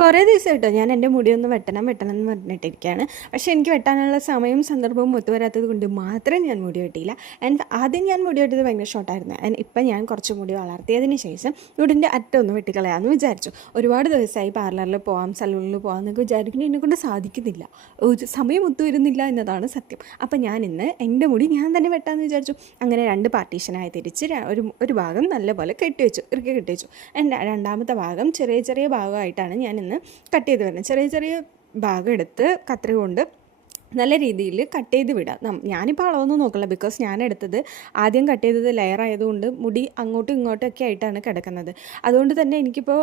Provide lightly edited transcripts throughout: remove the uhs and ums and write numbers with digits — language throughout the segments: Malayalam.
കുറേ ദിവസമായിട്ടോ ഞാൻ എൻ്റെ മുടിയൊന്ന് വെട്ടണം വെട്ടണം എന്ന് പറഞ്ഞിട്ടിരിക്കുകയാണ്. പക്ഷേ എനിക്ക് വെട്ടാനുള്ള സമയവും സന്ദർഭവും ഒത്തുവരാത്തത് കൊണ്ട് മാത്രം ഞാൻ മുടി വെട്ടിയില്ല. ആൻഡ് ആദ്യം ഞാൻ മുടി വെട്ടിയത് ഭയങ്കര ഷോർട്ടായിരുന്നു. ആൻഡ് ഇപ്പം ഞാൻ കുറച്ച് മുടി വളർത്തിയതിന് ശേഷം മുടിൻ്റെ അറ്റം ഒന്ന് വെട്ടിക്കളയാമെന്ന് വിചാരിച്ചു. ഒരുപാട് ദിവസമായി പാർലറിൽ പോകാം, സലൂണിൽ പോകാം എന്നൊക്കെ വിചാരിക്കുന്നത് എന്നെക്കൊണ്ട് സാധിക്കുന്നില്ല. ഒരു സമയം ഒത്തുവരുന്നില്ല എന്നതാണ് സത്യം. അപ്പം ഞാൻ ഇന്ന് എൻ്റെ മുടി ഞാൻ തന്നെ വെട്ടാമെന്ന് വിചാരിച്ചു. അങ്ങനെ രണ്ട് പാർട്ടീഷനായി തിരിച്ച് ഒരു ഭാഗം നല്ലപോലെ ഇറുക്കി കെട്ടി വെച്ചു. എൻ്റെ രണ്ടാമത്തെ ഭാഗം ചെറിയ ചെറിയ ഭാഗമായിട്ടാണ് ഞാൻ കട്ട് ചെയ്ത് വരുന്നത്. ചെറിയ ചെറിയ ഭാഗം എടുത്ത് കത്രിക കൊണ്ട് നല്ല രീതിയിൽ കട്ട് ചെയ്ത് വിടാം. ഞാനിപ്പോൾ അളവൊന്നും നോക്കില്ല, ബിക്കോസ് ഞാൻ എടുത്തത് ആദ്യം കട്ട് ചെയ്തത് ലെയർ ആയതുകൊണ്ട് മുടി അങ്ങോട്ടും ഇങ്ങോട്ടൊക്കെ ആയിട്ടാണ് കിടക്കുന്നത്. അതുകൊണ്ട് തന്നെ എനിക്കിപ്പോൾ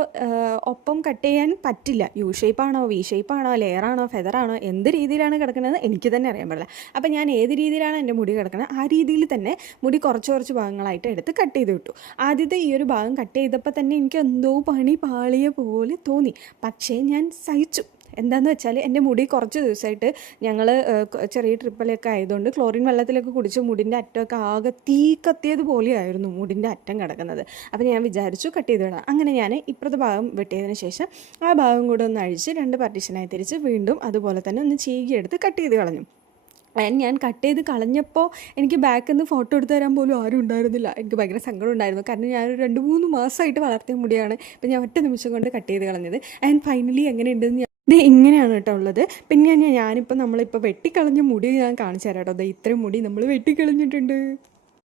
ഒപ്പം കട്ട് ചെയ്യാൻ പറ്റില്ല. യു ഷേപ്പാണോ, വി ഷേപ്പാണോ, ലെയറാണോ, ഫെദറാണോ, എന്ത് രീതിയിലാണ് കിടക്കുന്നത് എനിക്ക് തന്നെ അറിയാൻ പാടില്ല. അപ്പം ഞാൻ ഏത് രീതിയിലാണ് എൻ്റെ മുടി കിടക്കുന്നത് ആ രീതിയിൽ തന്നെ മുടി കുറച്ച് കുറച്ച് ഭാഗങ്ങളായിട്ട് എടുത്ത് കട്ട് ചെയ്ത് വിട്ടു. ആദ്യത്തെ ഈ ഒരു ഭാഗം കട്ട് ചെയ്തപ്പോൾ തന്നെ എനിക്ക് എന്തോ പണി പാളിയ പോലെ തോന്നി. പക്ഷേ ഞാൻ സഹിച്ചു. എന്താണെന്ന് വെച്ചാൽ എൻ്റെ മുടി കുറച്ച് ദിവസമായിട്ട് ഞങ്ങൾ ചെറിയ ട്രിപ്പിലൊക്കെ ആയതുകൊണ്ട് ക്ലോറിൻ വെള്ളത്തിലൊക്കെ കുടിച്ച് മുടിൻ്റെ അറ്റമൊക്കെ ആകെ തീ കത്തിയതുപോലെയായിരുന്നു മുടിൻ്റെ അറ്റം കിടക്കുന്നത്. അപ്പോൾ ഞാൻ വിചാരിച്ചു കട്ട് ചെയ്ത് വിടാം. അങ്ങനെ ഞാൻ ഇപ്പുറത്തെ ഭാഗം വെട്ടിയതിന് ശേഷം ആ ഭാഗം കൂടെ ഒന്ന് അഴിച്ച് രണ്ട് പാർട്ടീഷനായി തിരിച്ച് വീണ്ടും അതുപോലെ തന്നെ ഒന്ന് ചീകിയെടുത്ത് കട്ട് ചെയ്ത് കളഞ്ഞു. ഞാൻ കട്ട് ചെയ്ത് കളഞ്ഞപ്പോൾ എനിക്ക് ബാക്കിൽ നിന്ന് ഫോട്ടോ എടുത്ത് തരാൻ പോലും ആരും ഉണ്ടായിരുന്നില്ല. എനിക്ക് ഭയങ്കര സങ്കടം ഉണ്ടായിരുന്നു. കാരണം ഞാനൊരു 2-3 മാസമായിട്ട് വളർത്തിയ മുടിയാണ്. ഇപ്പം ഞാൻ ഒറ്റ നിമിഷം കൊണ്ട് കട്ട് ചെയ്ത് കളഞ്ഞത്. ആൻഡ് ഫൈനലി എങ്ങനെയുണ്ടെന്ന് ഇത് ഇങ്ങനെയാണ് കേട്ടോ ഉള്ളത്. പിന്നെ ഞാനിപ്പോൾ നമ്മളിപ്പോൾ വെട്ടിക്കളഞ്ഞ മുടി ഞാൻ കാണിച്ചു തരാം കേട്ടോ. ഇത്രയും മുടി നമ്മൾ വെട്ടിക്കളഞ്ഞിട്ടുണ്ട്.